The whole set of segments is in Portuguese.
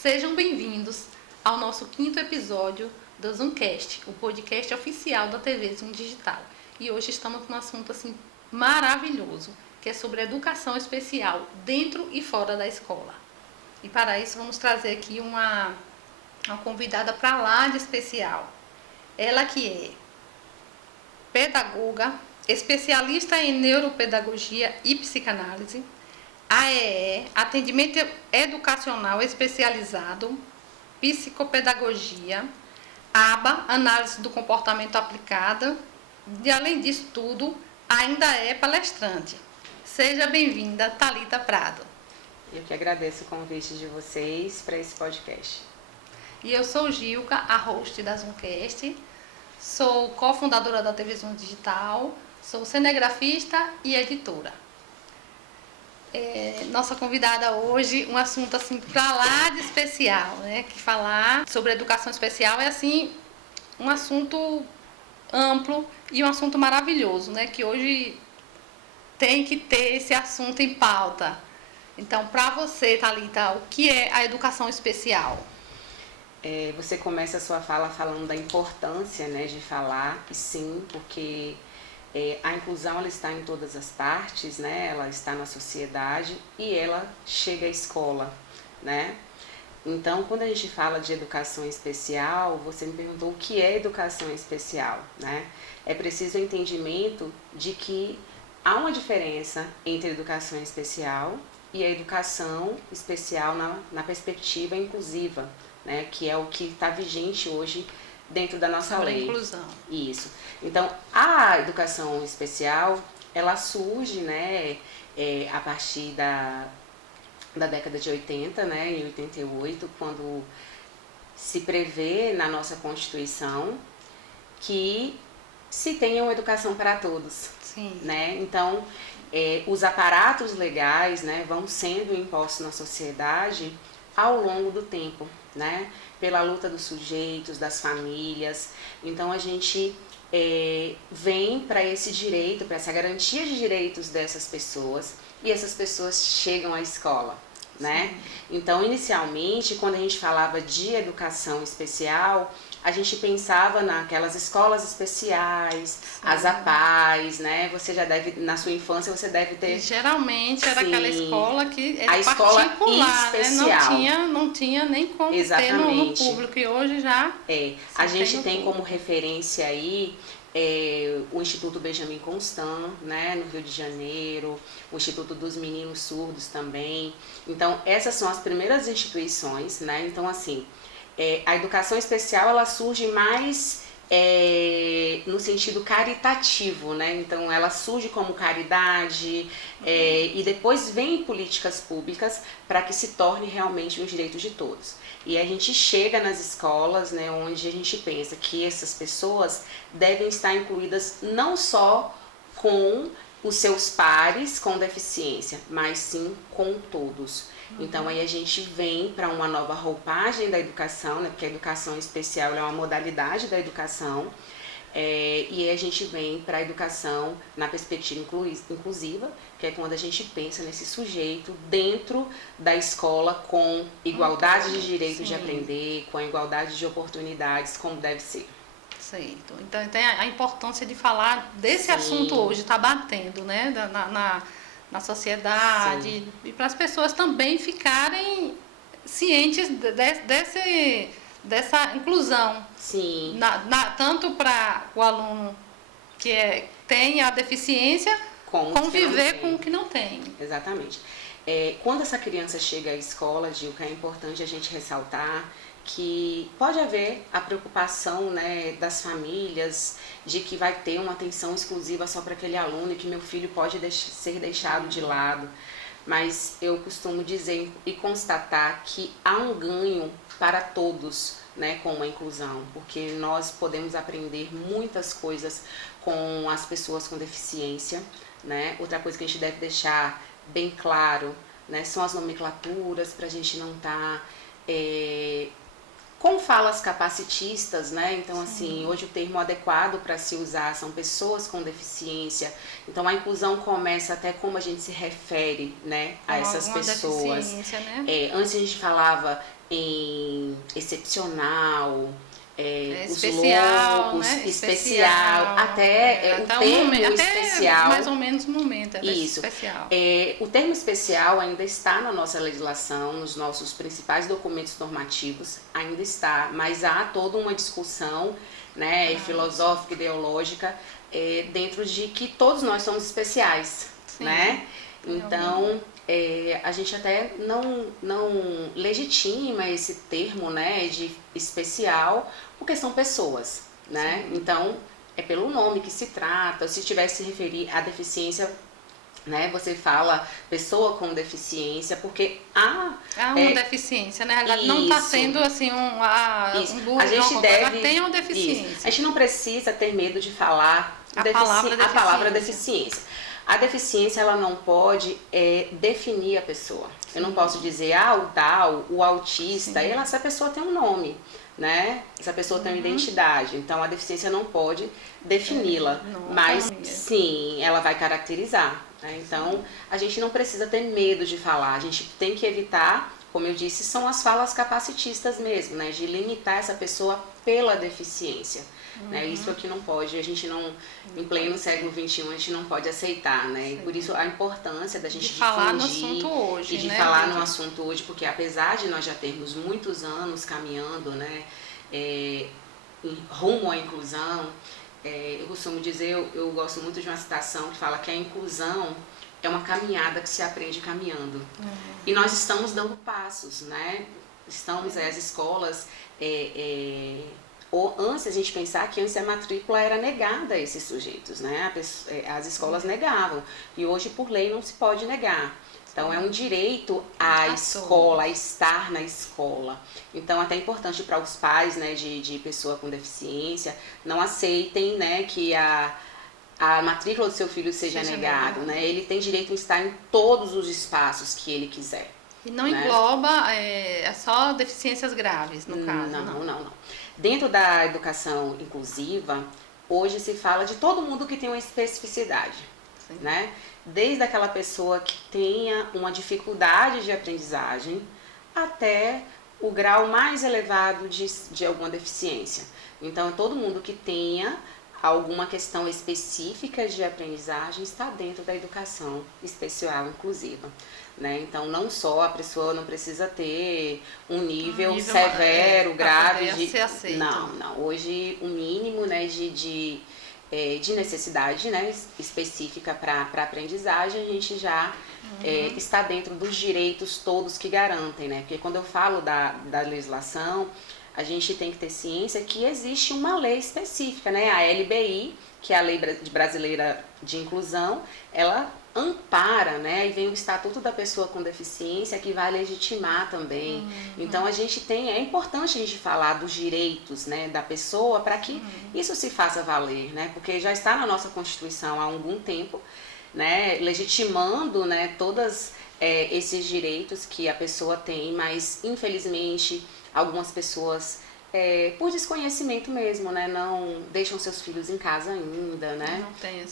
Sejam bem-vindos ao nosso 5º episódio do Zoomcast, o podcast oficial da TV Zoom Digital. E hoje estamos com um assunto assim maravilhoso, que é sobre educação especial dentro e fora da escola. E para isso vamos trazer aqui uma convidada para lá de especial. Ela que é pedagoga, especialista em neuropedagogia e psicanálise, AEE, atendimento educacional especializado, psicopedagogia, ABA, análise do comportamento aplicada, e além disso tudo, ainda é palestrante. Seja bem-vinda, Thalita Prado. Eu que agradeço o convite de vocês para esse podcast. E eu sou Gilca, a host da Zoomcast, sou cofundadora da TV Zoom Digital, sou cinegrafista e editora. Nossa convidada hoje, um assunto assim pra lá de especial, né? Que falar sobre educação especial é assim um assunto amplo e um assunto maravilhoso, né? Que hoje tem que ter esse assunto em pauta. Então, para você, Thalita, o que é a educação especial? Você começa a sua fala falando da importância, né, de falar, e sim, porque a inclusão ela está em todas as partes, né? Ela está na sociedade e ela chega à escola, né? Então, quando a gente fala de educação especial, você me perguntou o que é educação especial, né? É preciso o entendimento de que há uma diferença entre educação especial e a educação especial na perspectiva inclusiva, né? Que é o que está vigente hoje dentro da nossa lei. Inclusão. Isso. Então, a educação especial, ela surge, né, a partir da década de 80, né, em 88, quando se prevê na nossa Constituição que se tenha uma educação para todos. Sim. Né? Então, os aparatos legais, né, vão sendo impostos na sociedade ao longo do tempo, né? Pela luta dos sujeitos, das famílias. Então a gente vem para esse direito, para essa garantia de direitos dessas pessoas, e essas pessoas chegam à escola, né? Então, inicialmente, quando a gente falava de educação especial, a gente pensava naquelas escolas especiais, as APAES, né? Você já deve, na sua infância, você deve ter... E geralmente era aquela escola que era a escola particular, especial. Né? Não tinha nem como ter no público, e hoje já... A gente tem como referência aí o Instituto Benjamin Constant, né, no Rio de Janeiro, o Instituto dos Meninos Surdos também. Então, essas são as primeiras instituições, né? Então, assim, a educação especial ela surge mais no sentido caritativo, né? Então ela surge como caridade e depois vem políticas públicas para que se torne realmente um direito de todos. E a gente chega nas escolas, né, onde a gente pensa que essas pessoas devem estar incluídas não só com os seus pares com deficiência, mas sim com todos. Então aí a gente vem para uma nova roupagem da educação, né? Porque a educação especial é uma modalidade da educação, e aí a gente vem para a educação na perspectiva inclusiva, que é quando a gente pensa nesse sujeito dentro da escola com igualdade de direitos de aprender, com a igualdade de oportunidades, como deve ser. Certo. Então tem a importância de falar desse assunto hoje, está batendo, né? Na sociedade. Sim. E para as pessoas também ficarem cientes dessa inclusão. Sim. Tanto para o aluno que tem a deficiência, conviver com o que não tem. Exatamente. Quando essa criança chega à escola, Gilca, é importante a gente ressaltar que pode haver a preocupação, né, das famílias de que vai ter uma atenção exclusiva só para aquele aluno e que meu filho pode ser deixado de lado. Mas eu costumo dizer e constatar que há um ganho para todos, né, com a inclusão, porque nós podemos aprender muitas coisas com as pessoas com deficiência, né? Outra coisa que a gente deve deixar bem claro, né, são as nomenclaturas, para a gente não estar com falas capacitistas, né? Então, assim, hoje o termo adequado para se usar são pessoas com deficiência. Então, a inclusão começa até como a gente se refere, né, a essas pessoas. Né? Antes a gente falava em excepcional, os especial, loucos, né? Especial, até o termo especial. Mais ou menos um momento, isso. Especial. O termo especial ainda está na nossa legislação, nos nossos principais documentos normativos, ainda está, mas há toda uma discussão, né, filosófica, ideológica, dentro de que todos nós somos especiais, sim, né? Então, a gente até não legitima esse termo, né, de especial, porque são pessoas, né? Sim. Então, é pelo nome que se trata. Se tivesse se referir à deficiência, né, você fala pessoa com deficiência, porque há uma deficiência, né? Não está sendo assim a gente deve, ela tem uma deficiência. Isso. A gente não precisa ter medo de falar a palavra deficiência. A deficiência, ela não pode definir a pessoa. Sim. Eu não posso dizer, o tal, o autista, essa pessoa tem um nome, né? Essa pessoa tem uma identidade. Então, a deficiência não pode defini-la, mas sim, ela vai caracterizar. Né? Então, a gente não precisa ter medo de falar. A gente tem que evitar, como eu disse, são as falas capacitistas mesmo, né? De limitar essa pessoa pela deficiência. Né? Isso aqui não pode, a gente não, em pleno século XXI, a gente não pode aceitar, né? E por isso a importância da gente de falar no assunto hoje, e de falar no assunto hoje, porque apesar de nós já termos muitos anos caminhando, né, rumo à inclusão, eu costumo dizer, eu gosto muito de uma citação que fala que a inclusão é uma caminhada que se aprende caminhando. E nós estamos dando passos, né? Estamos, as escolas... Ou antes a gente pensar que antes a matrícula era negada a esses sujeitos, né? As escolas negavam, e hoje por lei não se pode negar. Então é um direito à escola, a estar na escola. Então até é importante para os pais, né, de pessoa com deficiência, não aceitem, né, que a matrícula do seu filho seja negado, né? Ele tem direito a estar em todos os espaços que ele quiser. E não engloba só deficiências graves, no caso? Não. Dentro da educação inclusiva, hoje se fala de todo mundo que tem uma especificidade, né? Desde aquela pessoa que tenha uma dificuldade de aprendizagem até o grau mais elevado de alguma deficiência. Então, todo mundo que tenha alguma questão específica de aprendizagem está dentro da educação especial inclusiva. Né? Então, não só a pessoa não precisa ter um nível severo, grave. Não. Hoje, o mínimo, né, de necessidade, né, específica para aprendizagem, a gente já está dentro dos direitos todos que garantem. Né? Porque quando eu falo da legislação, a gente tem que ter ciência que existe uma lei específica, né? A LBI, que é a Lei Brasileira de Inclusão, ela ampara, né? E vem o Estatuto da Pessoa com Deficiência, que vai legitimar também. Então, é importante a gente falar dos direitos, né, da pessoa para que isso se faça valer, né? Porque já está na nossa Constituição há algum tempo, né, legitimando, né, todos esses direitos que a pessoa tem, mas, infelizmente, algumas pessoas, por desconhecimento mesmo, né, não deixam seus filhos em casa ainda, né? Não tem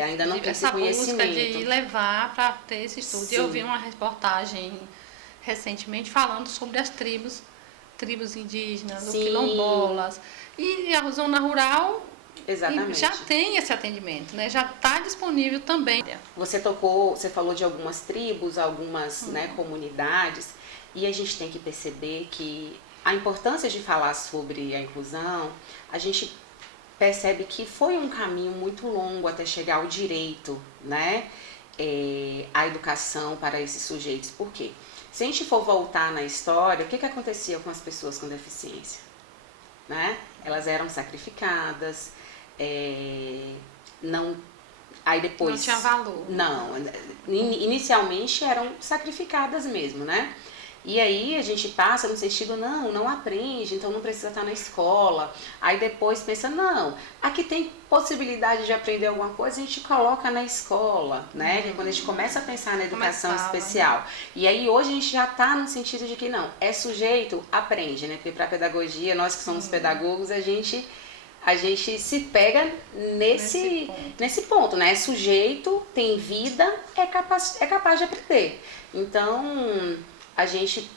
ainda não tem esse conhecimento. Essa busca de levar para ter esse estudo. Eu vi uma reportagem recentemente falando sobre as tribos indígenas, os quilombolas. E a zona rural já tem esse atendimento, né? Já está disponível também. Você falou de algumas tribos, algumas né, comunidades, e a gente tem que perceber que a importância de falar sobre a inclusão, a gente percebe que foi um caminho muito longo até chegar ao direito, né, à educação para esses sujeitos. Por quê? Se a gente for voltar na história, o que acontecia com as pessoas com deficiência? Né? Elas eram sacrificadas, aí depois... Não tinha valor. Não, inicialmente eram sacrificadas mesmo, né? E aí a gente passa no sentido, não aprende, então não precisa estar na escola. Aí depois pensa, não, aqui tem possibilidade de aprender alguma coisa, a gente coloca na escola, né? Que é quando a gente começa a pensar na educação especial. E aí hoje a gente já está no sentido de que não, é sujeito, aprende, né? Porque para a pedagogia, nós que somos pedagogos, a gente se pega nesse ponto, né? É sujeito, tem vida, é capaz de aprender. Então, a gente,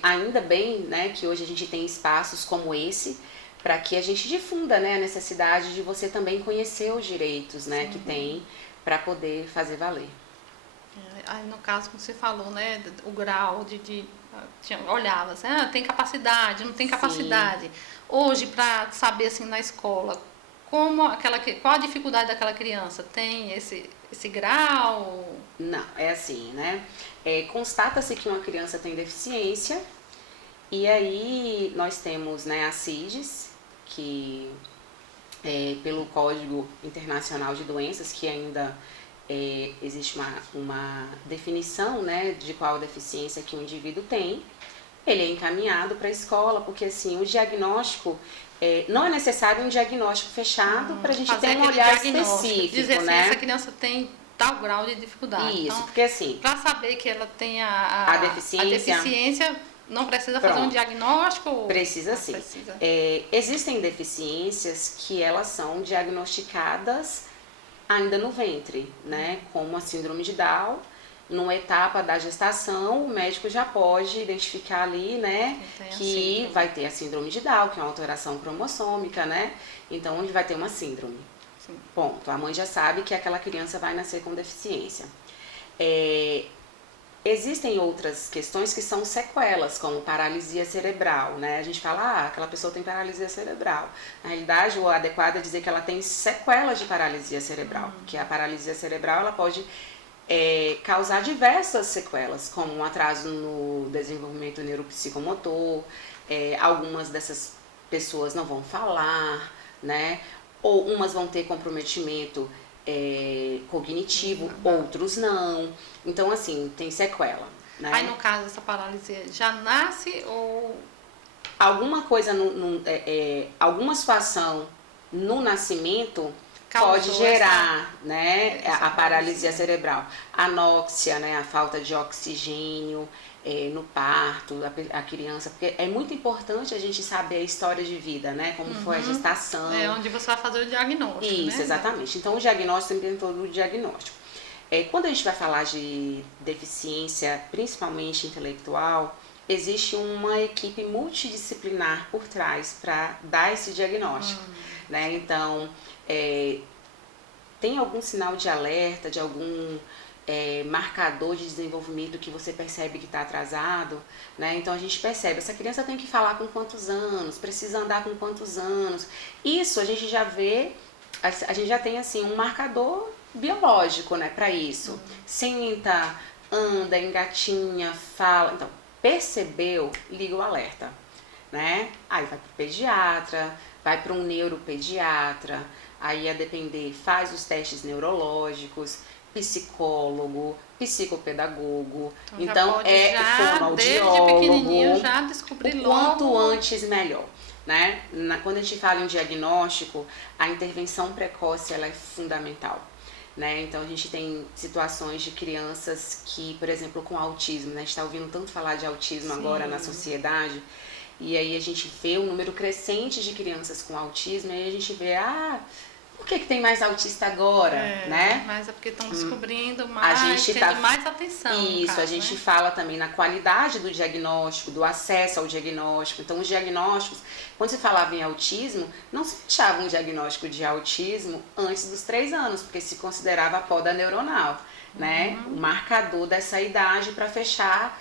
ainda bem, né, que hoje a gente tem espaços como esse, para que a gente difunda, né, a necessidade de você também conhecer os direitos, né, que tem para poder fazer valer. Aí, no caso, como você falou, né, o grau olhava assim, tem capacidade, não tem capacidade. Sim. Hoje, para saber assim na escola, qual a dificuldade daquela criança? Tem esse grau? Não, é assim, né? Constata-se que uma criança tem deficiência e aí nós temos, né, a CIDES, que pelo Código Internacional de Doenças, que ainda existe uma definição, né, de qual deficiência que o indivíduo tem. Ele é encaminhado para a escola, porque assim, o diagnóstico, não é necessário um diagnóstico fechado para a gente ter um olhar específico, dizer assim, né? Essa criança tem tal grau de dificuldade. Isso, então, porque assim... Para saber que ela tem a deficiência, não precisa fazer um diagnóstico? Precisa sim. Precisa. Existem deficiências que elas são diagnosticadas ainda no ventre, né? Como a síndrome de Down. Numa etapa da gestação, o médico já pode identificar ali, né, que vai ter a síndrome de Down, que é uma alteração cromossômica, né? Então, onde vai ter uma síndrome. Sim. Ponto. A mãe já sabe que aquela criança vai nascer com deficiência. Existem outras questões que são sequelas, como paralisia cerebral, né? A gente fala, aquela pessoa tem paralisia cerebral. Na realidade, o adequado é dizer que ela tem sequelas de paralisia cerebral, que a paralisia cerebral ela pode causar diversas sequelas, como um atraso no desenvolvimento neuropsicomotor, algumas dessas pessoas não vão falar, né? Ou umas vão ter comprometimento cognitivo, outros não. Então, assim, tem sequela. Né? Aí, no caso, essa paralisia já nasce ou... Alguma coisa, alguma situação no nascimento pode gerar né, a paralisia cerebral. Anóxia, né, a falta de oxigênio no parto, a criança, porque é muito importante a gente saber a história de vida, né, como foi a gestação. Onde você vai fazer o diagnóstico, Isso, né? Exatamente. Então, o diagnóstico tem todo o diagnóstico. Quando a gente vai falar de deficiência, principalmente intelectual, existe uma equipe multidisciplinar por trás para dar esse diagnóstico. Né? Então, tem algum sinal de alerta, de algum marcador de desenvolvimento que você percebe que está atrasado, né? Então a gente percebe, essa criança tem que falar com quantos anos, precisa andar com quantos anos. Isso a gente já vê, a gente já tem assim um marcador biológico, né, para isso. Senta, anda, engatinha, fala. Então, percebeu, liga o alerta, né? Aí vai pro pediatra, vai para um neuropediatra, aí a depender faz os testes neurológicos, psicólogo, psicopedagogo, então fonoaudiólogo, já descobrir o quanto antes melhor. Né? Quando a gente fala em diagnóstico, a intervenção precoce ela é fundamental. Né? Então a gente tem situações de crianças que, por exemplo, com autismo, né? A gente está ouvindo tanto falar de autismo agora na sociedade, e aí a gente vê um número crescente de crianças com autismo, e aí a gente vê, por que tem mais autista agora, né? Mas é porque estão descobrindo mais, tendo mais atenção. Isso, caso, a gente fala também na qualidade do diagnóstico, do acesso ao diagnóstico. Então, os diagnósticos, quando se falava em autismo, não se fechava um diagnóstico de autismo antes dos 3 anos, porque se considerava a poda neuronal, né? O marcador dessa idade para fechar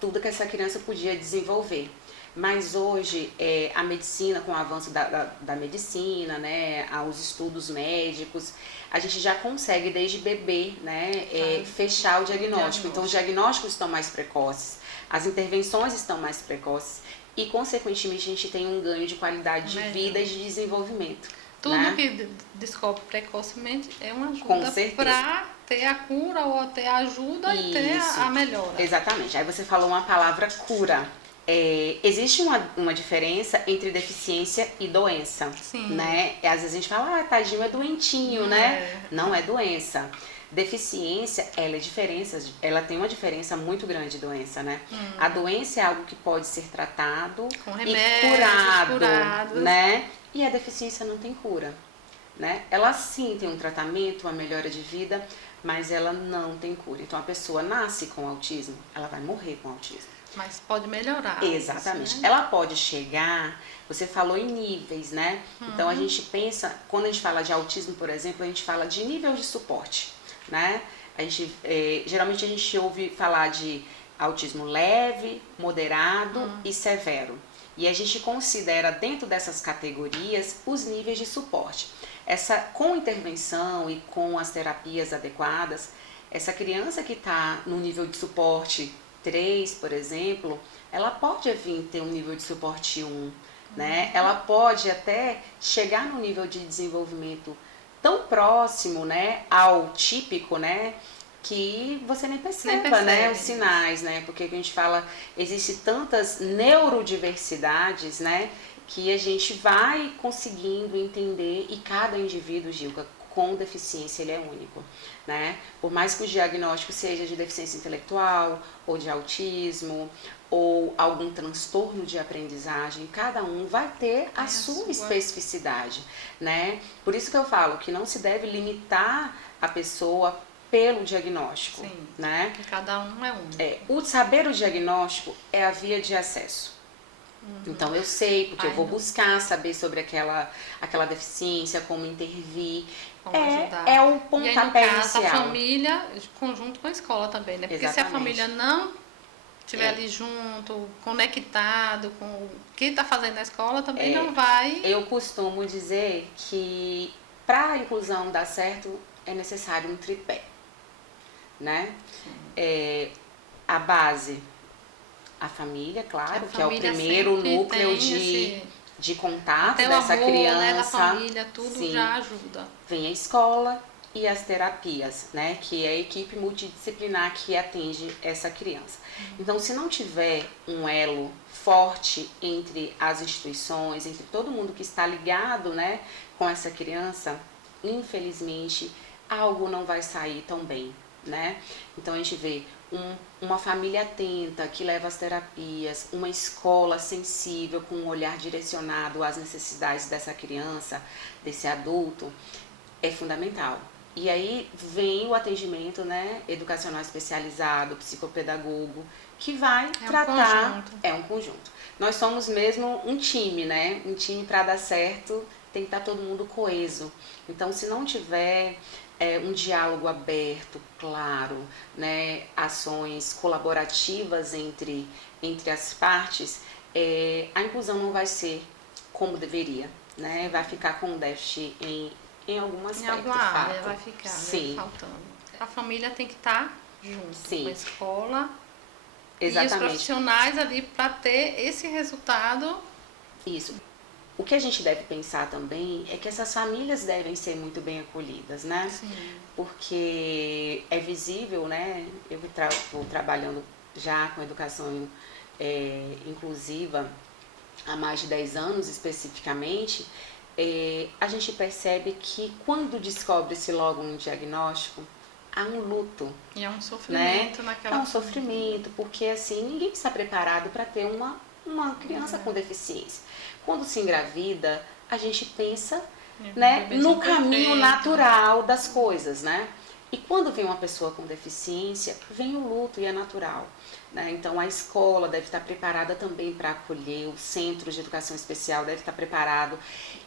tudo que essa criança podia desenvolver. Mas hoje, a medicina, com o avanço da medicina, né, os estudos médicos, a gente já consegue, desde bebê, né, fechar o diagnóstico. Então, os diagnósticos estão mais precoces, as intervenções estão mais precoces e, consequentemente, a gente tem um ganho de qualidade de vida e de desenvolvimento. Tudo né? que descobre precocemente é uma Com ajuda certeza. para ter a cura ou ter a ajuda e ter a melhora. Exatamente. Aí você falou uma palavra cura. Existe uma diferença entre deficiência e doença, Sim. né? Às vezes a gente fala, tadinho, é doentinho, né? Não é doença. Deficiência, ela tem uma diferença muito grande de doença, né? A doença é algo que pode ser tratado com remédios, e curado, né? E a deficiência não tem cura, né? Ela sim tem um tratamento, uma melhora de vida, mas ela não tem cura. Então a pessoa nasce com autismo, ela vai morrer com autismo. Mas pode melhorar. Exatamente. Isso, né? Ela pode chegar, você falou em níveis, né? Então a gente pensa, quando a gente fala de autismo, por exemplo, a gente fala de nível de suporte, né? Geralmente a gente ouve falar de autismo leve, moderado e severo. E a gente considera dentro dessas categorias os níveis de suporte. Com intervenção e com as terapias adequadas, essa criança que está no nível de suporte 3, por exemplo, ela pode vir ter um nível de suporte 1, né? Ela pode até chegar no nível de desenvolvimento tão próximo, né, ao típico, né, que você nem percebe, né, os sinais, né? Porque a gente fala, existe tantas neurodiversidades, né, que a gente vai conseguindo entender e cada indivíduo, Gilca, com deficiência ele é único, né? Por mais que o diagnóstico seja de deficiência intelectual ou de autismo ou algum transtorno de aprendizagem, cada um vai ter a sua especificidade, né? Por isso que eu falo que não se deve limitar a pessoa pelo diagnóstico, né? Que cada um é um. O saber o diagnóstico é a via de acesso. Então eu sei, porque eu vou buscar saber sobre aquela deficiência, como intervir. É o pontapé inicial. A família, conjunto com a escola também, né? Porque se a família não estiver ali junto, conectado com o que está fazendo na escola, também não vai... Eu costumo dizer que para a inclusão dar certo é necessário um tripé, né? A base... A família, claro, que é o primeiro núcleo de contato dessa criança. Né, da família, tudo já ajuda. Vem a escola e as terapias, né, que é a equipe multidisciplinar que atende essa criança. Então, se não tiver um elo forte entre as instituições, entre todo mundo que está ligado, né, com essa criança, infelizmente, algo não vai sair tão bem, né? Então, a gente vê uma família atenta, que leva as terapias, uma escola sensível, com um olhar direcionado às necessidades dessa criança, desse adulto, é fundamental. E aí vem o atendimento, né, educacional especializado, psicopedagogo, que vai tratar... É um conjunto. Nós somos mesmo um time, né? Um time para dar certo tem que estar todo mundo coeso. Então, se não tiver... um diálogo aberto, claro, né, ações colaborativas entre as partes, a inclusão não vai ser como deveria, né? Vai ficar com déficit em algum aspecto. Em alguma área vai ficar, né, faltando. A família tem que estar junto com a escola. Exatamente. E os profissionais ali para ter esse resultado. Isso. O que a gente deve pensar também é que essas famílias devem ser muito bem acolhidas, né? Sim. Porque é visível, né? Eu vou trabalhando já com educação inclusiva há mais de 10 anos especificamente, a gente percebe que quando descobre-se logo um diagnóstico, há um luto. E é um sofrimento, né? É um sofrimento, porque assim, ninguém está preparado para ter uma criança com deficiência. Quando se engravida, a gente pensa, né, no caminho natural das coisas, né? E quando vem uma pessoa com deficiência, vem o luto e é natural, né? Então a escola deve estar preparada também para acolher, o centro de educação especial deve estar preparado.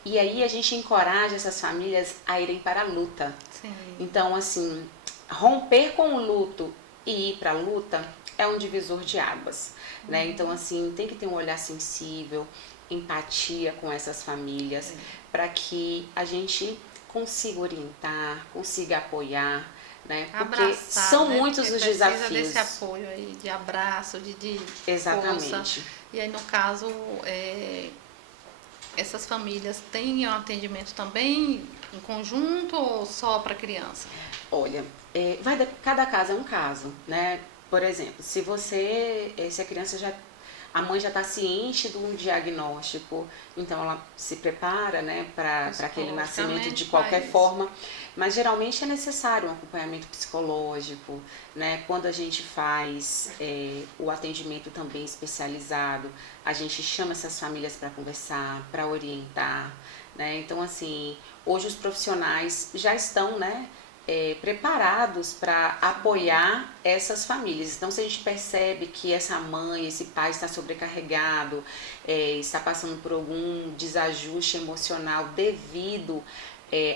E aí a gente encoraja essas famílias a irem para a luta. Sim. Então, assim, romper com o luto e ir para a luta é um divisor de águas, né? Então, assim, tem que ter um olhar sensível, empatia com essas famílias, para que a gente consiga orientar, consiga apoiar, né? Porque abraçar, são né? muitos os desafios. Desse apoio aí, de abraço, de Exatamente. força. E aí, no caso, essas famílias têm um atendimento também em conjunto ou só para criança? Olha, cada caso é um caso, né? Por exemplo, se a criança a mãe já está ciente de um diagnóstico, então ela se prepara, né, para aquele nascimento de qualquer forma, mas geralmente é necessário um acompanhamento psicológico, né? Quando a gente faz o atendimento também especializado, a gente chama essas famílias para conversar, para orientar, né? Então, assim, hoje os profissionais já estão, né, preparados para apoiar essas famílias. Então, se a gente percebe que essa mãe, esse pai está sobrecarregado, está passando por algum desajuste emocional devido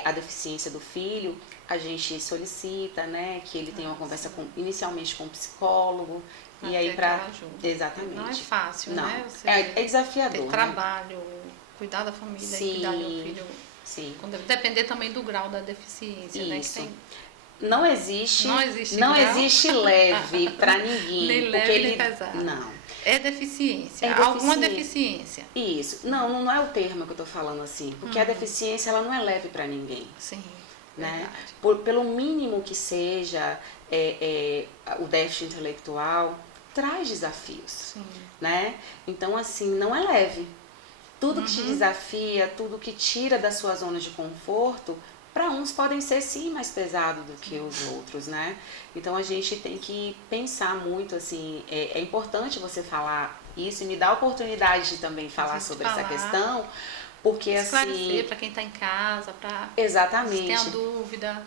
à deficiência do filho, a gente solicita, né, que ele tenha uma conversa inicialmente com o psicólogo, e aí para exatamente. Não é fácil, não, né? É desafiador. Ter trabalho, cuidar da família, sim, e cuidar do filho. Sim. Depender também do grau da deficiência, isso. Né? Não existe leve para ninguém. Nem leve, nem pesado. Não. É deficiência. Alguma deficiência. Isso. Não é o termo que eu estou falando assim. Porque a deficiência ela não é leve para ninguém. Sim. Né? Pelo mínimo que seja o déficit intelectual, traz desafios. Sim. Né? Então, assim, não é leve. Tudo que te desafia, tudo que tira da sua zona de conforto, para uns podem ser sim mais pesado do que os outros, né? Então a gente tem que pensar muito, assim, é importante você falar isso e me dar a oportunidade de também falar sobre essa questão, porque esclarecer para quem está em casa, para exatamente. quem tem a dúvida.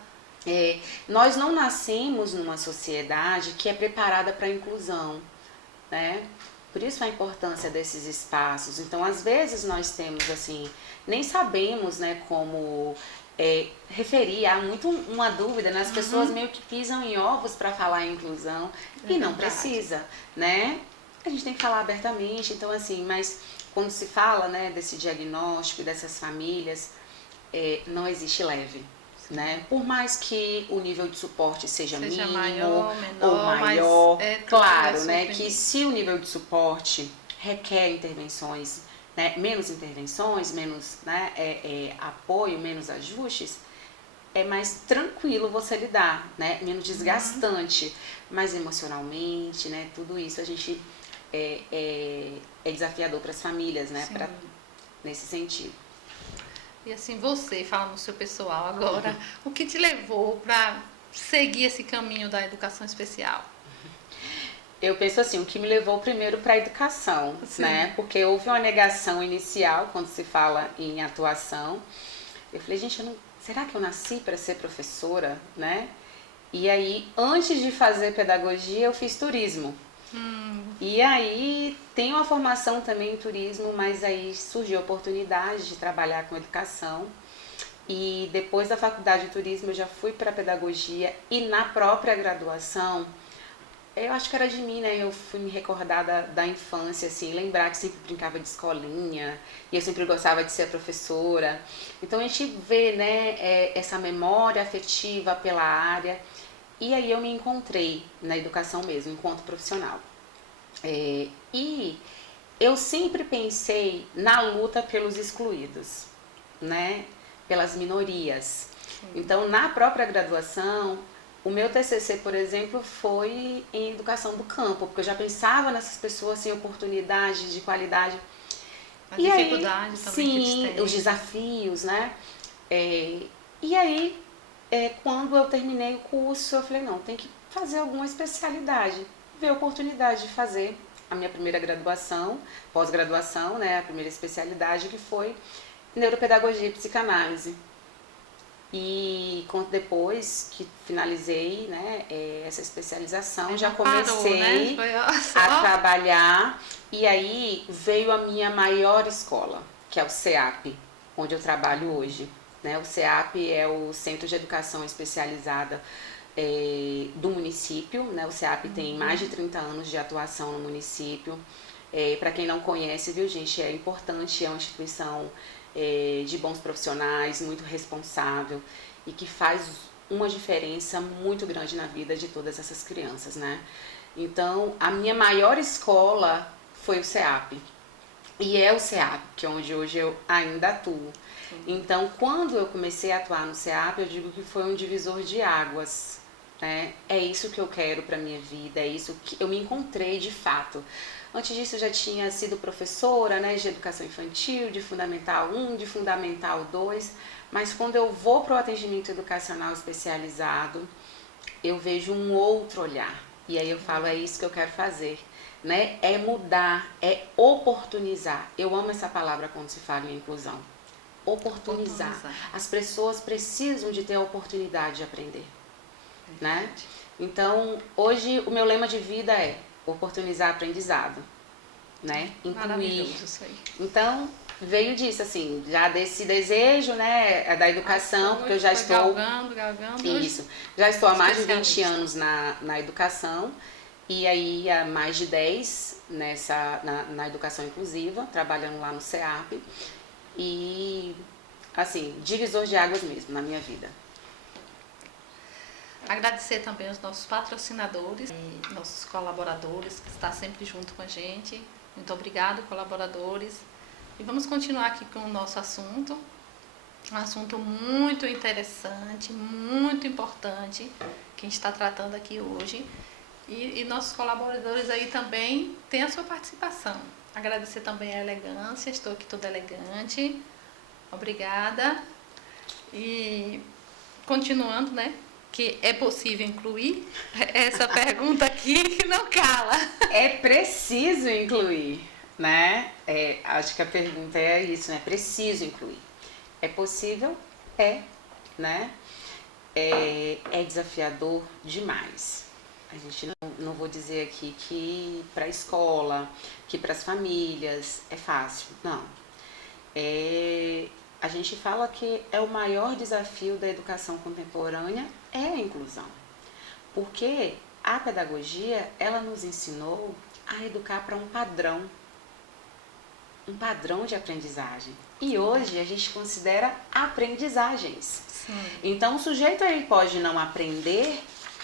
Nós não nascemos numa sociedade que é preparada para a inclusão, né? Por isso a importância desses espaços. Então, às vezes nós temos, assim, nem sabemos, né, como referir. Há muito uma dúvida, né? As pessoas meio que pisam em ovos para falar em inclusão e não precisa, né? A gente tem que falar abertamente. Então, assim, mas quando se fala, né, desse diagnóstico e dessas famílias, não existe leve. Né? Por mais que o nível de suporte seja mínimo maior, menor, ou maior, claro, né, que se o nível de suporte requer intervenções, né, menos intervenções, menos, né, apoio, menos ajustes, é mais tranquilo você lidar, né, menos desgastante, mas emocionalmente, né, tudo isso a gente é desafiador para as famílias, né, nesse sentido. E assim, você, falando no seu pessoal agora, o que te levou para seguir esse caminho da educação especial? Eu penso assim, o que me levou primeiro para a educação, né? Porque houve uma negação inicial quando se fala em atuação. Eu falei, gente, será que eu nasci para ser professora, né? E aí, antes de fazer pedagogia, eu fiz turismo. E aí, tenho uma formação também em turismo, mas aí surgiu a oportunidade de trabalhar com educação. E depois da faculdade de turismo, eu já fui para a pedagogia e na própria graduação, eu acho que era de mim, né? Eu fui me recordar da infância, assim, lembrar que sempre brincava de escolinha e eu sempre gostava de ser professora. Então a gente vê, né, essa memória afetiva pela área. E aí eu me encontrei na educação mesmo, enquanto profissional. E eu sempre pensei na luta pelos excluídos, né? Pelas minorias. Então, na própria graduação, o meu TCC, por exemplo, foi em educação do campo, porque eu já pensava nessas pessoas sem oportunidade, de qualidade. A dificuldade também sim, que eles têm. Os desafios, né? E aí, quando eu terminei o curso, eu falei, não, tem que fazer alguma especialidade. Ver a oportunidade de fazer a minha primeira graduação, pós-graduação, né? A primeira especialidade, que foi neuropedagogia e psicanálise. E depois que finalizei, né, essa especialização, já comecei a trabalhar. E aí veio a minha maior escola, que é o CEAP, onde eu trabalho hoje. Né? O CEAP é o Centro de Educação Especializada do município. Né? O CEAP tem mais de 30 anos de atuação no município. Para quem não conhece, viu, gente, é importante, é uma instituição de bons profissionais, muito responsável e que faz uma diferença muito grande na vida de todas essas crianças, né? Então, a minha maior escola foi o CEAP. E é o CEAP, que é onde hoje eu ainda atuo. Então, quando eu comecei a atuar no CEAP, eu digo que foi um divisor de águas, né? É isso que eu quero para minha vida, é isso que eu me encontrei de fato. Antes disso, eu já tinha sido professora, né, de educação infantil, de Fundamental 1, de Fundamental 2, mas quando eu vou para o atendimento educacional especializado, eu vejo um outro olhar. E aí eu falo, é isso que eu quero fazer, né? É mudar, é oportunizar. Eu amo essa palavra quando se fala em inclusão. Oportunizar. As pessoas precisam de ter a oportunidade de aprender, né? Então, hoje o meu lema de vida é oportunizar aprendizado, né? Incluir. Isso aí. Então, veio disso, assim, já desse desejo, né, da educação, porque eu já estou... Galgando. Isso. Já estou há mais de 20 anos na educação, e aí há mais de 10 na educação inclusiva, trabalhando lá no CEAP. E, assim, divisor de águas mesmo na minha vida. Agradecer também aos nossos patrocinadores e nossos colaboradores que estão sempre junto com a gente. Muito obrigado, colaboradores. E vamos continuar aqui com o nosso assunto. Um assunto muito interessante, muito importante, que a gente está tratando aqui hoje. E nossos colaboradores aí também têm a sua participação. Agradecer também a elegância, estou aqui toda elegante. Obrigada. E continuando, né? Que é possível incluir essa pergunta aqui que não cala. É preciso incluir, né? Acho que a pergunta é isso, né? Preciso incluir. É possível? É, né? É desafiador demais. A gente não vou dizer aqui que para a escola, que para as famílias é fácil, não. A gente fala que é o maior desafio da educação contemporânea é a inclusão. Porque a pedagogia, ela nos ensinou a educar para um padrão de aprendizagem. E hoje a gente considera aprendizagens. Sim. Então o sujeito ele pode não aprender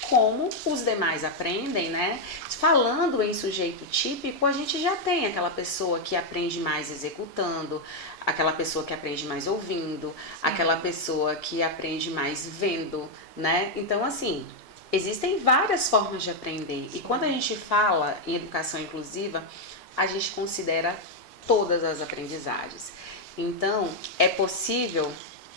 como os demais aprendem, né? Falando em sujeito típico, a gente já tem aquela pessoa que aprende mais executando, aquela pessoa que aprende mais ouvindo, sim, aquela pessoa que aprende mais vendo, né? Então, assim, existem várias formas de aprender. Sim. E quando a gente fala em educação inclusiva, a gente considera todas as aprendizagens. Então, é possível,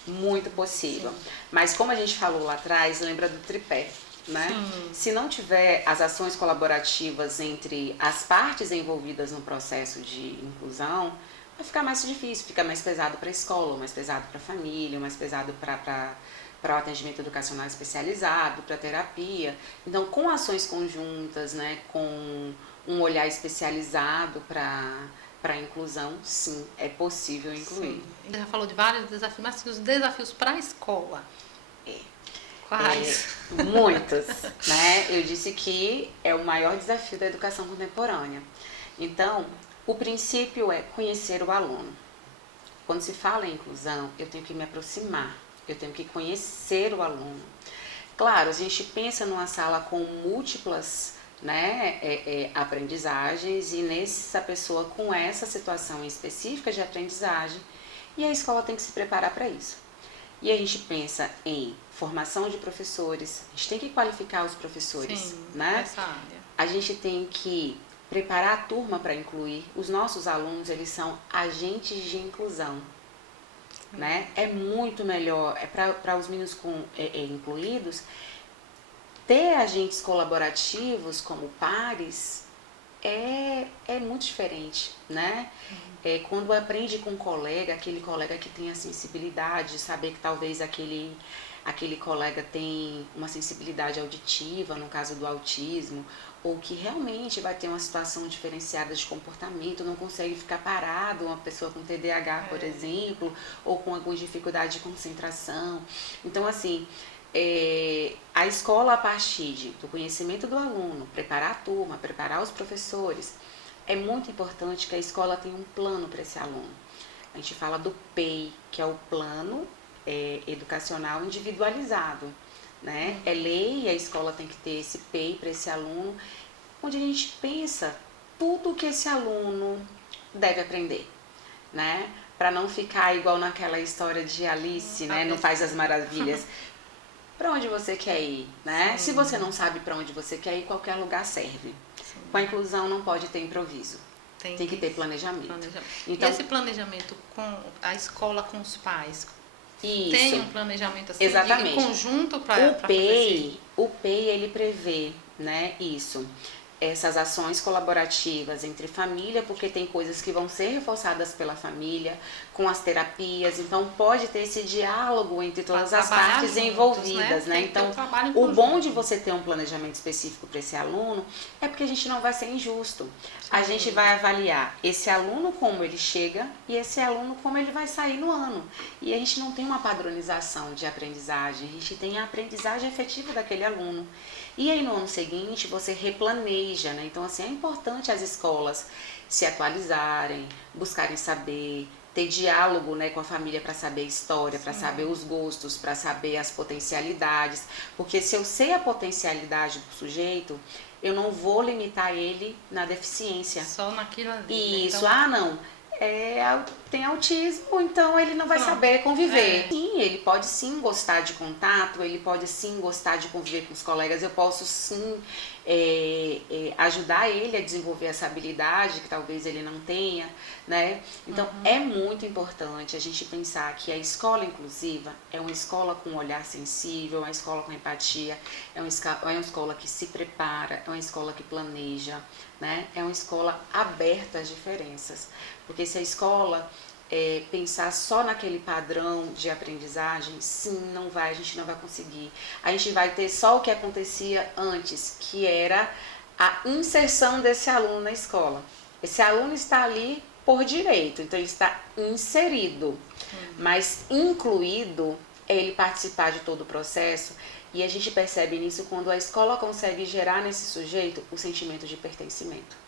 muito possível. Sim. Mas como a gente falou lá atrás, lembra do tripé, né? Se não tiver as ações colaborativas entre as partes envolvidas no processo de inclusão, vai ficar mais difícil, fica mais pesado para a escola, mais pesado para a família, mais pesado para o atendimento educacional especializado, para a terapia. Então, com ações conjuntas, né, com um olhar especializado para a inclusão, sim, é possível incluir. Sim. Já falou de vários desafios, mas os desafios para a escola? Quais? Muitos, né? Eu disse que é o maior desafio da educação contemporânea. Então, o princípio é conhecer o aluno. Quando se fala em inclusão, eu tenho que me aproximar, eu tenho que conhecer o aluno. Claro, a gente pensa numa sala com múltiplas, né, aprendizagens e nessa pessoa com essa situação específica de aprendizagem, e a escola tem que se preparar para isso. E a gente pensa em formação de professores, a gente tem que qualificar os professores, sim, né? Essa área. A gente tem que preparar a turma para incluir. Os nossos alunos, eles são agentes de inclusão, né? É muito melhor, para os meninos incluídos, ter agentes colaborativos como pares é muito diferente, né? Quando aprende com um colega, aquele colega que tem a sensibilidade, saber que talvez aquele colega tem uma sensibilidade auditiva, no caso do autismo, ou que realmente vai ter uma situação diferenciada de comportamento, não consegue ficar parado, uma pessoa com TDAH, por exemplo, ou com alguma dificuldade de concentração. Então, assim, a escola, a partir do conhecimento do aluno, preparar a turma, preparar os professores, é muito importante que a escola tenha um plano para esse aluno. A gente fala do PEI, que é o plano educacional individualizado, né? É lei, a escola tem que ter esse PEI para esse aluno, onde a gente pensa tudo que esse aluno deve aprender, né? Para não ficar igual naquela história de Alice, né? No País das Maravilhas. Para onde você quer ir, né? Se você não sabe para onde você quer ir, qualquer lugar serve. Sim. Com a inclusão não pode ter improviso. Tem que ter planejamento. Então, e esse planejamento com a escola, com os pais? Isso. Tem um planejamento assim, exatamente. De conjunto para fazer? O PEI, ele prevê, né, isso. Essas ações colaborativas entre família, porque tem coisas que vão ser reforçadas pela família, com as terapias, então pode ter esse diálogo entre todas as partes juntos, envolvidas, né? Então, o bom de você ter um planejamento específico para esse aluno é porque a gente não vai ser injusto. Sim. A gente vai avaliar esse aluno como ele chega e esse aluno como ele vai sair no ano. E a gente não tem uma padronização de aprendizagem, a gente tem a aprendizagem efetiva daquele aluno. E aí no ano seguinte você replaneja, né? Então assim, é importante as escolas se atualizarem, buscarem saber, ter diálogo, né, com a família para saber a história, para saber os gostos, para saber as potencialidades. Porque se eu sei a potencialidade do sujeito, eu não vou limitar ele na deficiência. Só naquilo ali. Isso, então... não. Tem autismo, então ele não vai saber conviver. Sim, ele pode sim gostar de contato, ele pode sim gostar de conviver com os colegas, eu posso sim ajudar ele a desenvolver essa habilidade que talvez ele não tenha, né? Então é muito importante a gente pensar que a escola inclusiva é uma escola com um olhar sensível, é uma escola com empatia, é uma escola que se prepara, é uma escola que planeja, né? É uma escola aberta às diferenças, porque se a escola pensar só naquele padrão de aprendizagem, sim, a gente não vai conseguir. A gente vai ter só o que acontecia antes, que era a inserção desse aluno na escola. Esse aluno está ali por direito, então ele está inserido, mas incluído é ele participar de todo o processo. E a gente percebe nisso quando a escola consegue gerar nesse sujeito o sentimento de pertencimento.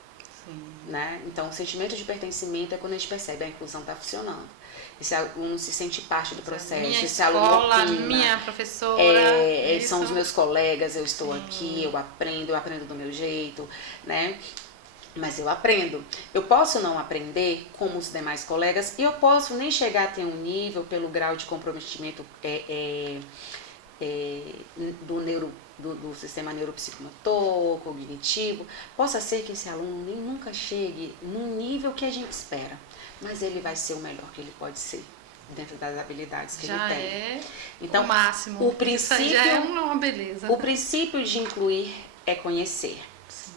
Né? Então, o sentimento de pertencimento é quando a gente percebe a inclusão está funcionando. Esse aluno se sente parte do processo. Minha esse escola, aluno opina, minha professora. São os meus colegas, eu estou aqui, eu aprendo do meu jeito, né? Mas eu aprendo. Eu posso não aprender como os demais colegas e eu posso nem chegar a ter um nível pelo grau de comprometimento do sistema neuropsicomotor, cognitivo. Possa ser que esse aluno nem nunca chegue num nível que a gente espera, mas ele vai ser o melhor que ele pode ser dentro das habilidades que já ele tem. É então, o máximo. O princípio, já é uma beleza. O princípio de incluir é conhecer. Sim.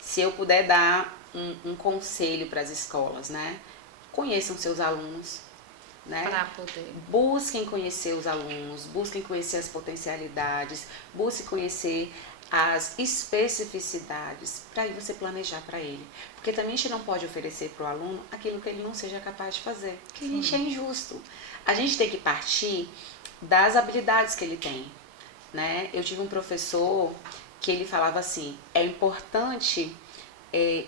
Se eu puder dar um conselho para as escolas, né? Conheçam seus alunos. Né? Para poder. Busquem conhecer os alunos, busquem conhecer as potencialidades, busquem conhecer as especificidades para aí você planejar para ele. Porque também a gente não pode oferecer para o aluno aquilo que ele não seja capaz de fazer, que a gente é injusto. A gente tem que partir das habilidades que ele tem. Né? Eu tive um professor que ele falava assim, é importante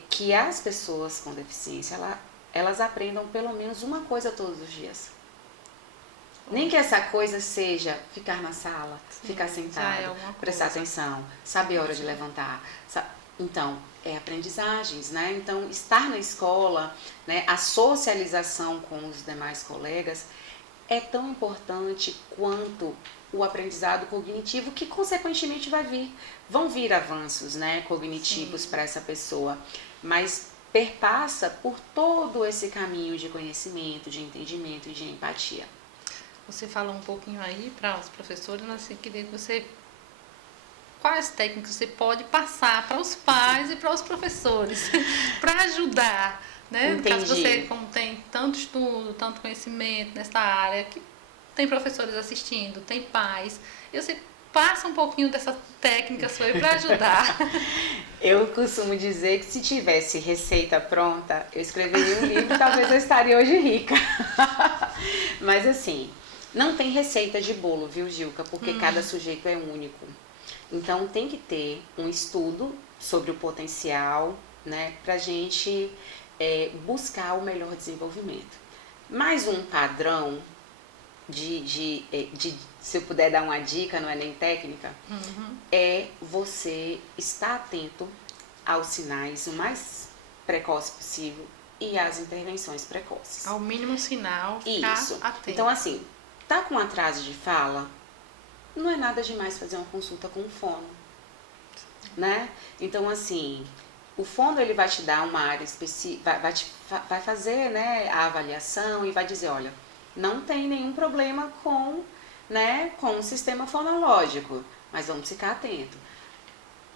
que as pessoas com deficiência, elas aprendam pelo menos uma coisa todos os dias. Nem que essa coisa seja ficar na sala, ficar sentado, prestar atenção, saber a hora de levantar. Então, aprendizagens, né? Então, estar na escola, né, a socialização com os demais colegas é tão importante quanto o aprendizado cognitivo, que consequentemente vão vir avanços, né, cognitivos para essa pessoa, mas perpassa por todo esse caminho de conhecimento, de entendimento e de empatia. Você falou um pouquinho aí para os professores, mas eu queria que você... Quais técnicas você pode passar para os pais e para os professores para ajudar, né? Entendi. Caso você, como tem tanto estudo, tanto conhecimento nessa área, que tem professores assistindo, tem pais, e você passa um pouquinho dessa técnica sua aí para ajudar. Eu costumo dizer que se tivesse receita pronta, eu escreveria um livro e talvez eu estaria hoje rica. Mas assim, não tem receita de bolo, viu, Gilca? Porque cada sujeito é único. Então tem que ter um estudo sobre o potencial, né, pra gente buscar o melhor desenvolvimento. Mais um padrão se eu puder dar uma dica, não é nem técnica, é você estar atento aos sinais o mais precoce possível e as intervenções precoces. Ao mínimo sinal, ficar Isso. atento. Então, assim, tá com atraso de fala, não é nada demais fazer uma consulta com o fono, né? Então, assim, o fono ele vai te dar uma área específica, vai fazer, né, a avaliação e vai dizer, olha, não tem nenhum problema com, né, com o sistema fonológico, mas vamos ficar atento.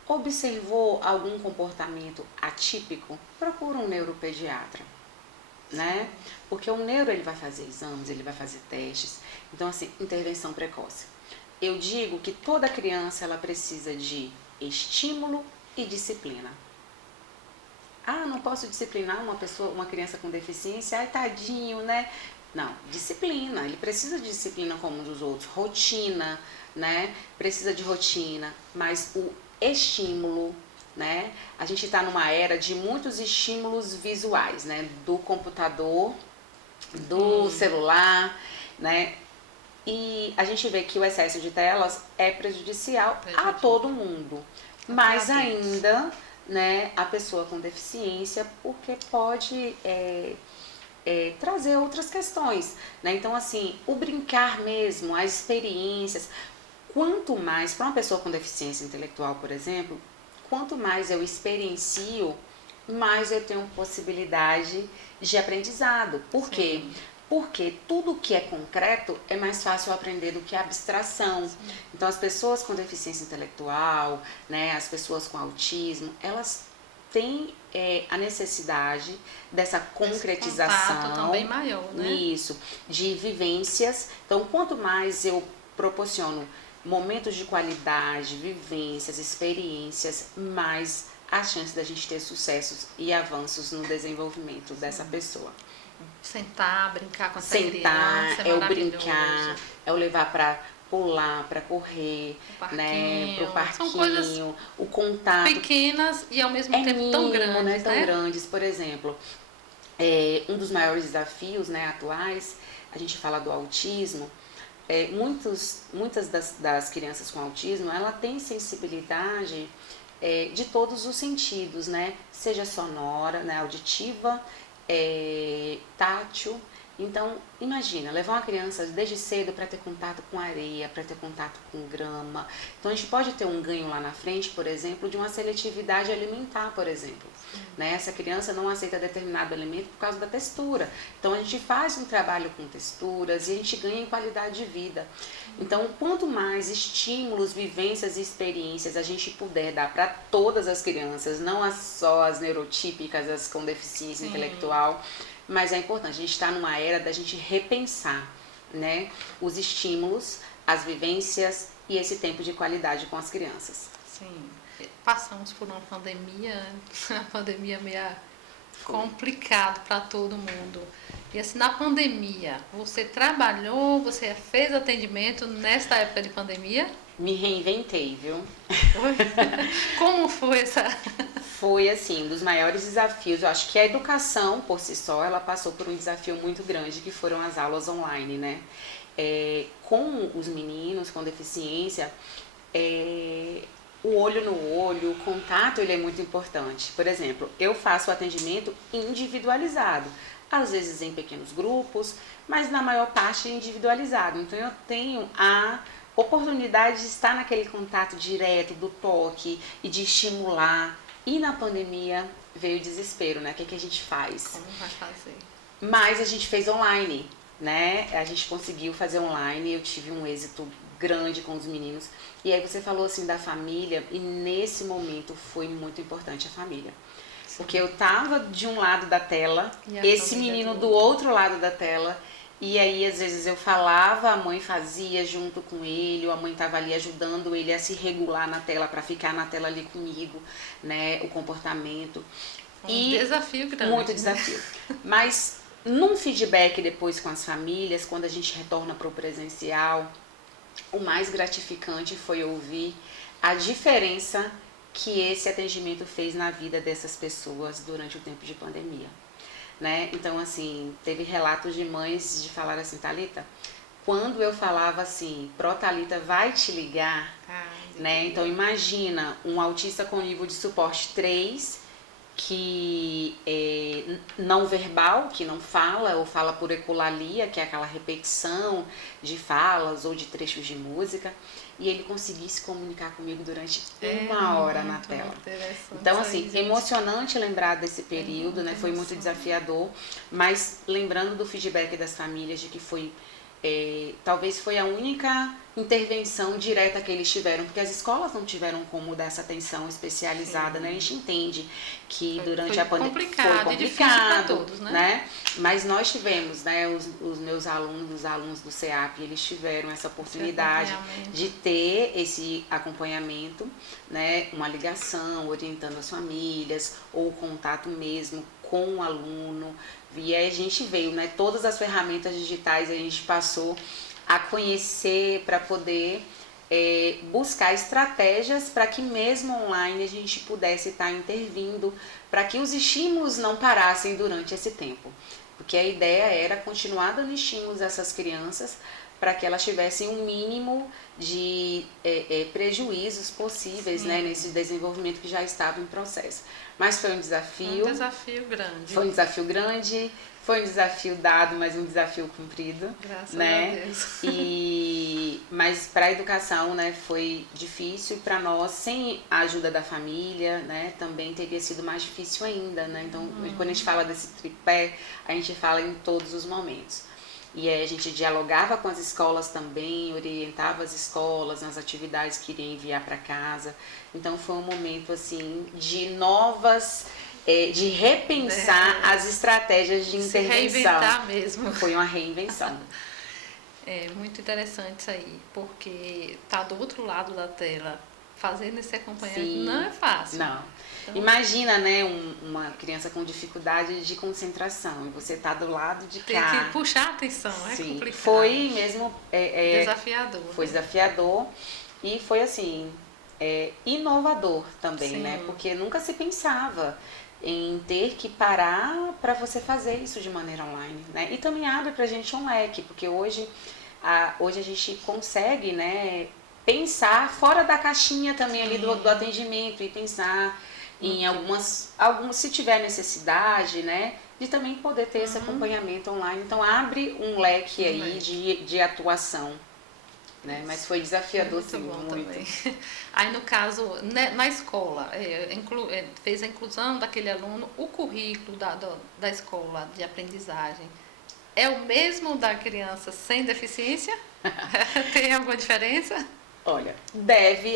Observou algum comportamento atípico? Procura um neuropediatra, né? Porque o neuro ele vai fazer exames, ele vai fazer testes. Então, assim, intervenção precoce. Eu digo que toda criança ela precisa de estímulo e disciplina. Ah, não posso disciplinar uma criança com deficiência, ai tadinho, né? Não, disciplina, ele precisa de disciplina como um dos outros, rotina, né? Precisa de rotina, mas o estímulo, né? A gente está numa era de muitos estímulos visuais, né? Do computador, do celular, né? E a gente vê que o excesso de telas é prejudicial a todo mundo, mais ainda, né, a pessoa com deficiência, porque pode trazer outras questões, né? Então, assim, o brincar mesmo, as experiências, quanto mais, para uma pessoa com deficiência intelectual, por exemplo, quanto mais eu experiencio, mais eu tenho possibilidade de aprendizado. Por quê? Porque tudo que é concreto é mais fácil aprender do que a abstração. Sim. Então, as pessoas com deficiência intelectual, né, as pessoas com autismo, elas têm a necessidade dessa concretização. Contato também maior, né? Isso, de vivências. Então, quanto mais eu proporciono momentos de qualidade, vivências, experiências, mais a chance da gente ter sucessos e avanços no desenvolvimento dessa pessoa. Sentar, brincar com essa criança, é o brincar, é o levar para pular, para correr, né, pro parquinho, são coisas o contato. Pequenas e ao mesmo tempo mínimo, tão grandes, né? Tão né? grandes, por exemplo, um dos maiores desafios, né, atuais, a gente fala do autismo, muitas das crianças com autismo, ela tem sensibilidade de todos os sentidos, né? Seja sonora, né, auditiva, tátil. Então, imagina, levar uma criança desde cedo para ter contato com areia, para ter contato com grama. Então, a gente pode ter um ganho lá na frente, por exemplo, de uma seletividade alimentar, por exemplo. Né? Essa criança não aceita determinado alimento por causa da textura. Então, a gente faz um trabalho com texturas e a gente ganha em qualidade de vida. Então, quanto mais estímulos, vivências e experiências a gente puder dar para todas as crianças, não só as neurotípicas, as com deficiência intelectual, mas é importante, a gente está numa era da gente repensar, né, os estímulos, as vivências e esse tempo de qualidade com as crianças. Sim, passamos por uma pandemia, uma pandemia meio complicado para todo mundo. E assim, na pandemia, você trabalhou, você fez atendimento nesta época de pandemia? Me reinventei, viu? Como foi essa... Foi, assim, um dos maiores desafios. Eu acho que a educação, por si só, ela passou por um desafio muito grande, que foram as aulas online, né? Com os meninos com deficiência, o olho no olho, o contato, ele é muito importante. Por exemplo, eu faço o atendimento individualizado, às vezes em pequenos grupos, mas na maior parte individualizado. Então, eu tenho a oportunidade de estar naquele contato direto, do toque e de estimular. E na pandemia veio o desespero, né? O que a gente faz? Como vai fazer? Mas a gente fez online, né? A gente conseguiu fazer online, eu tive um êxito grande com os meninos. E aí você falou assim da família, e nesse momento foi muito importante a família. Sim. Porque eu tava de um lado da tela, esse menino do outro lado da tela. E aí, às vezes, eu falava, a mãe fazia junto com ele, ou a mãe estava ali ajudando ele a se regular na tela, para ficar na tela ali comigo, né, o comportamento. Desafio grande. Muito desafio. Mas, num feedback depois com as famílias, quando a gente retorna para o presencial, o mais gratificante foi ouvir a diferença que esse atendimento fez na vida dessas pessoas durante o tempo de pandemia. Né? Então, assim, teve relatos de mães de falar assim, Thalita, quando eu falava assim, Thalita vai te ligar, né? Então, imagina um autista com nível de suporte 3 que não verbal, que não fala, ou fala por ecolalia, que é aquela repetição de falas ou de trechos de música, e ele conseguir se comunicar comigo durante uma hora na tela. Então, assim, emocionante lembrar desse período, né? Foi muito desafiador, mas lembrando do feedback das famílias de que foi talvez foi a única intervenção direta que eles tiveram, porque as escolas não tiveram como dar essa atenção especializada, né? A gente entende que durante a pandemia foi complicado, todos, né? Mas nós tivemos, né? Os meus alunos, os alunos do CEAP, eles tiveram essa oportunidade de ter esse acompanhamento, né? Uma ligação, orientando as famílias, ou contato mesmo com o aluno. E aí a gente veio, né? Todas as ferramentas digitais a gente passou a conhecer para poder buscar estratégias para que mesmo online a gente pudesse estar intervindo, para que os estímulos não parassem durante esse tempo. Porque a ideia era continuar dando estímulos a essas crianças para que elas tivessem um mínimo de prejuízos possíveis, né, nesse desenvolvimento que já estava em processo. Mas foi um desafio. Um desafio grande. Foi um desafio grande, foi um desafio dado, mas um desafio cumprido. Graças né? a Deus. Mas para a educação, né, foi difícil, e para nós, sem a ajuda da família, né, também teria sido mais difícil ainda. Né? Então, quando a gente fala desse tripé, a gente fala em todos os momentos. E aí a gente dialogava com as escolas também, orientava as escolas nas atividades que iriam enviar para casa. Então foi um momento assim de novas, de repensar as estratégias de intervenção. Se reinventar mesmo. Foi uma reinvenção. É muito interessante isso aí, porque tá do outro lado da tela, fazendo esse acompanhamento. Sim, não é fácil. Não. Então, imagina, né, uma criança com dificuldade de concentração e você tá do lado de cá. Tem que puxar a atenção, é Sim, complicado. foi mesmo desafiador. Foi desafiador e foi assim inovador também, sim, né? Porque nunca se pensava em ter que parar para você fazer isso de maneira online, né? E também abre pra gente um leque, porque hoje a gente consegue, né, pensar fora da caixinha também, sim, ali do atendimento, e pensar em algumas, se tiver necessidade, né, de também poder ter esse acompanhamento online. Então abre um leque aí de atuação, né? Mas foi desafiador, sim, muito. Também. Aí no caso, né, na escola, fez a inclusão daquele aluno, o currículo da escola de aprendizagem é o mesmo da criança sem deficiência? Tem alguma diferença? Olha,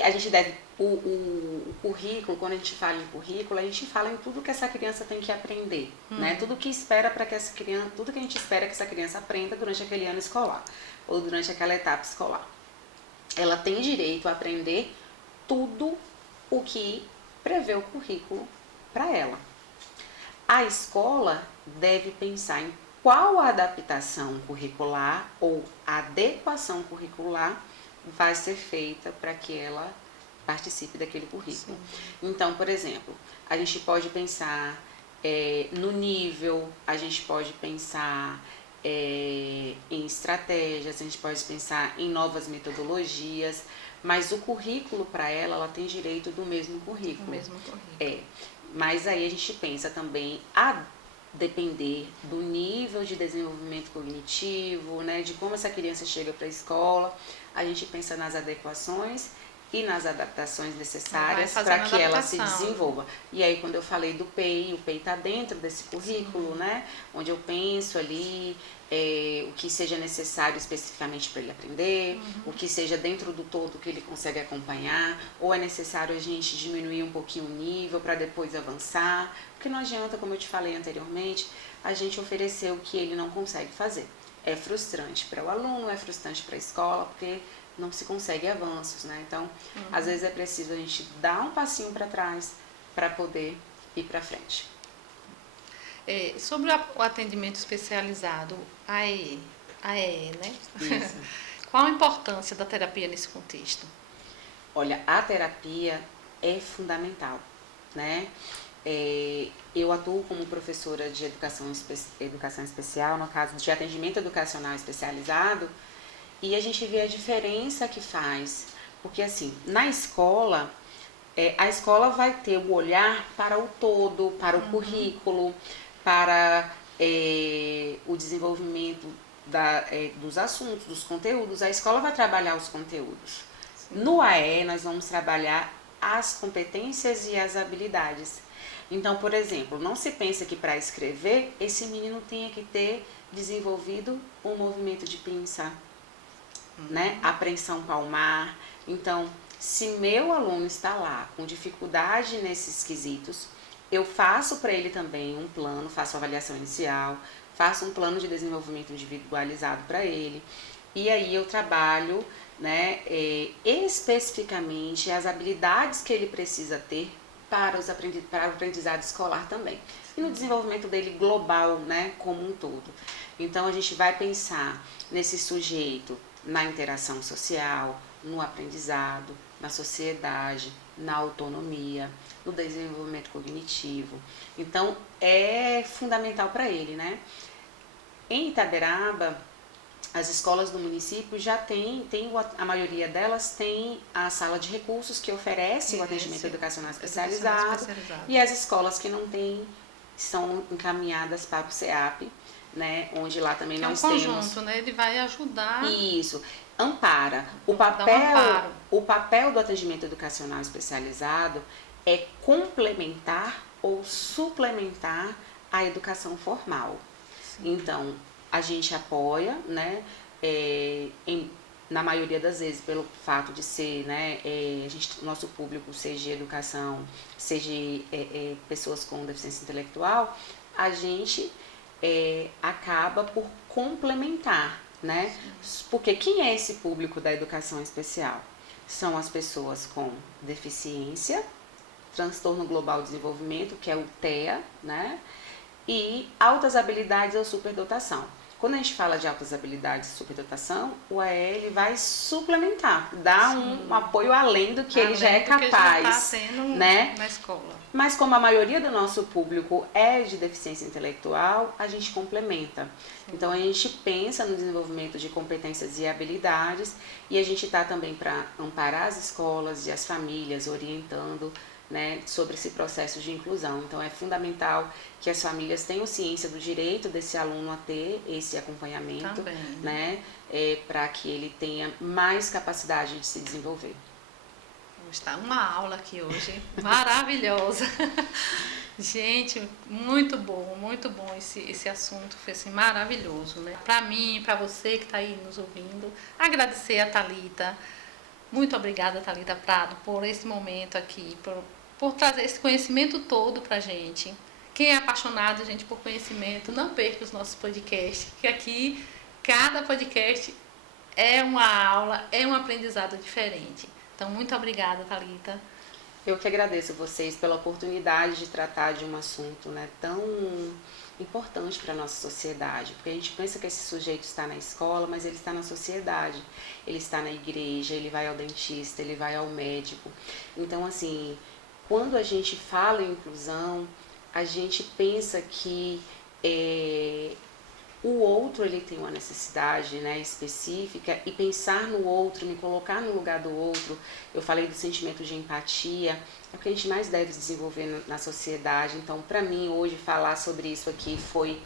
a gente deve, o currículo, quando a gente fala em currículo, a gente fala em tudo que essa criança tem que aprender, né? Tudo que tudo que a gente espera que essa criança aprenda durante aquele ano escolar, ou durante aquela etapa escolar. Ela tem direito a aprender tudo o que prevê o currículo para ela. A escola deve pensar em qual adaptação curricular ou adequação curricular vai ser feita para que ela participe daquele currículo. Sim. Então, por exemplo, a gente pode pensar no nível, a gente pode pensar em estratégias, a gente pode pensar em novas metodologias, mas o currículo para ela tem direito do mesmo currículo. O mesmo currículo. Mas aí a gente pensa também a depender do nível de desenvolvimento cognitivo, né, de como essa criança chega para a escola, a gente pensa nas adequações e nas adaptações necessárias para que ela se desenvolva. E aí quando eu falei do PEI, o PEI está dentro desse currículo, né, onde eu penso ali o que seja necessário especificamente para ele aprender, o que seja dentro do todo que ele consegue acompanhar, ou é necessário a gente diminuir um pouquinho o nível para depois avançar, porque não adianta, como eu te falei anteriormente, a gente oferecer o que ele não consegue fazer. É frustrante para o aluno, é frustrante para a escola, porque não se consegue avanços, né? Então, às vezes é preciso a gente dar um passinho para trás para poder ir para frente. Sobre o atendimento especializado, AE, né? Isso. Qual a importância da terapia nesse contexto? Olha, a terapia é fundamental, né? Eu atuo como professora de educação especial, no caso de atendimento educacional especializado, e a gente vê a diferença que faz, porque assim, na escola, a escola vai ter o olhar para o todo, para o currículo, para o desenvolvimento dos assuntos, dos conteúdos. A escola vai trabalhar os conteúdos. Sim. No AE, nós vamos trabalhar as competências e as habilidades. Então, por exemplo, não se pensa que para escrever, esse menino tenha que ter desenvolvido um movimento de pinça, né? Apreensão palmar. Então, se meu aluno está lá com dificuldade nesses quesitos, eu faço para ele também um plano, faço a avaliação inicial, faço um plano de desenvolvimento individualizado para ele, e aí eu trabalho, né, especificamente as habilidades que ele precisa ter para o aprendizado escolar também. E no desenvolvimento dele global, né, como um todo. Então a gente vai pensar nesse sujeito na interação social, no aprendizado, na sociedade, na autonomia, no desenvolvimento cognitivo. Então é fundamental para ele, né? Em Itaberaba, as escolas do município já a maioria delas tem a sala de recursos que oferece o atendimento educacional especializado, e as escolas que não têm são encaminhadas para o CEAP, né, onde lá também nós temos... É um conjunto, né? Ele vai ajudar... Isso, ampara. O papel do atendimento educacional especializado é complementar ou suplementar a educação formal. Sim. Então, a gente apoia, né, na maioria das vezes, pelo fato de ser, né, nosso público seja educação, seja pessoas com deficiência intelectual, a gente acaba por complementar, né? Porque quem é esse público da educação especial? São as pessoas com deficiência, transtorno global de desenvolvimento, que é o TEA, né? E altas habilidades ou superdotação. Quando a gente fala de altas habilidades e superdotação, o AE vai suplementar, dar um apoio além do que ele já é capaz, né? Na escola. Mas como a maioria do nosso público é de deficiência intelectual, a gente complementa. Sim. Então a gente pensa no desenvolvimento de competências e habilidades, e a gente está também para amparar as escolas e as famílias, orientando, né, sobre esse processo de inclusão. Então é fundamental que as famílias tenham ciência do direito desse aluno a ter esse acompanhamento, também, né, para que ele tenha mais capacidade de se desenvolver. Está uma aula aqui hoje maravilhosa. Gente, muito bom esse assunto, foi assim, maravilhoso, né? Para mim, para você que está aí nos ouvindo, agradecer a Thalita. Muito obrigada, Thalita Prado, por esse momento aqui, por trazer esse conhecimento todo pra gente. Quem é apaixonado, gente, por conhecimento, não perca os nossos podcasts, que aqui cada podcast é uma aula, é um aprendizado diferente. Então, muito obrigada, Thalita. Eu que agradeço vocês pela oportunidade de tratar de um assunto, né, tão importante para a nossa sociedade, porque a gente pensa que esse sujeito está na escola, mas ele está na sociedade, ele está na igreja, ele vai ao dentista, ele vai ao médico. Então, assim, quando a gente fala em inclusão, a gente pensa que o outro ele tem uma necessidade, né, específica, e pensar no outro, me colocar no lugar do outro, eu falei do sentimento de empatia, é o que a gente mais deve desenvolver na sociedade. Então, para mim, hoje, falar sobre isso aqui foi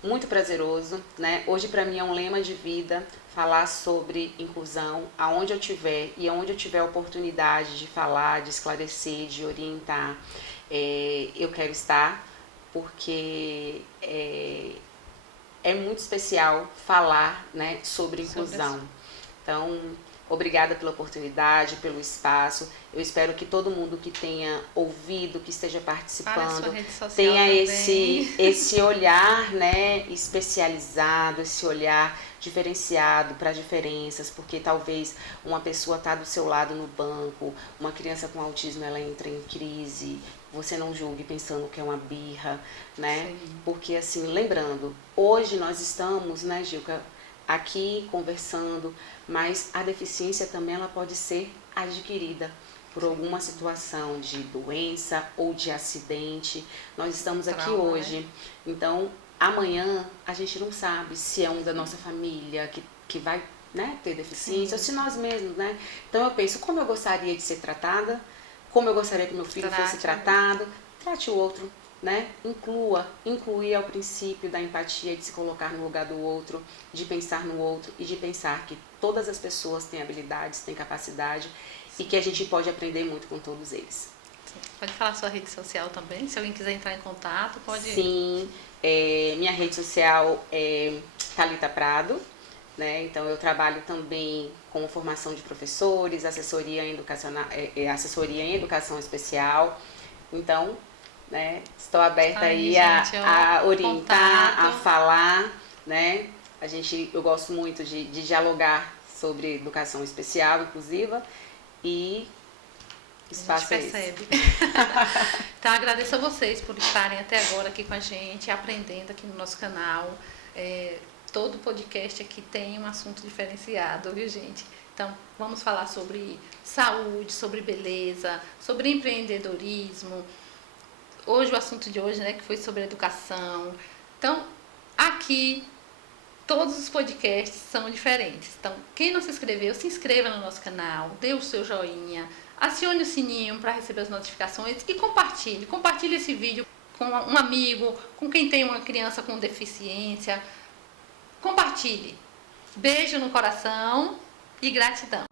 muito prazeroso, né? Hoje, para mim, é um lema de vida, falar sobre inclusão, aonde eu tiver e aonde eu tiver a oportunidade de falar, de esclarecer, de orientar, eu quero estar, porque é muito especial falar, né, sobre inclusão. Então, obrigada pela oportunidade, pelo espaço. Eu espero que todo mundo que tenha ouvido, que esteja participando, tenha esse olhar, né, especializado, esse olhar diferenciado para diferenças, porque talvez uma pessoa está do seu lado no banco, uma criança com autismo, ela entra em crise, você não julgue pensando que é uma birra, né? Sim. Porque, assim, lembrando, hoje nós estamos, né, Gilca, aqui conversando, mas a deficiência também ela pode ser adquirida por alguma situação de doença ou de acidente. Nós estamos aqui hoje, então amanhã a gente não sabe se é um da nossa família que vai né, ter deficiência, ou se nós mesmos, né? Então eu penso, como eu gostaria de ser tratada, como eu gostaria que meu filho fosse tratado, trate o outro, né? Incluir é o princípio da empatia, de se colocar no lugar do outro, de pensar no outro e de pensar que todas as pessoas têm habilidades, têm capacidade e que a gente pode aprender muito com todos eles. Pode falar sua rede social também, se alguém quiser entrar em contato, pode... Sim, minha rede social é Thalita Prado, né? Então eu trabalho também com formação de professores, assessoria em educação especial. Então, né, estou aberta aí a orientar, contato. A falar, né? Eu gosto muito de dialogar sobre educação especial, inclusiva, e espaço a gente percebe. Então, agradeço a vocês por estarem até agora aqui com a gente, aprendendo aqui no nosso canal. Todo podcast aqui tem um assunto diferenciado, viu, gente? Então, vamos falar sobre saúde, sobre beleza, sobre empreendedorismo. Hoje, o assunto de hoje, né, que foi sobre educação. Então, aqui, todos os podcasts são diferentes. Então, quem não se inscreveu, se inscreva no nosso canal, dê o seu joinha, acione o sininho para receber as notificações e compartilhe. Compartilhe esse vídeo com um amigo, com quem tem uma criança com deficiência. Compartilhe. Beijo no coração e gratidão.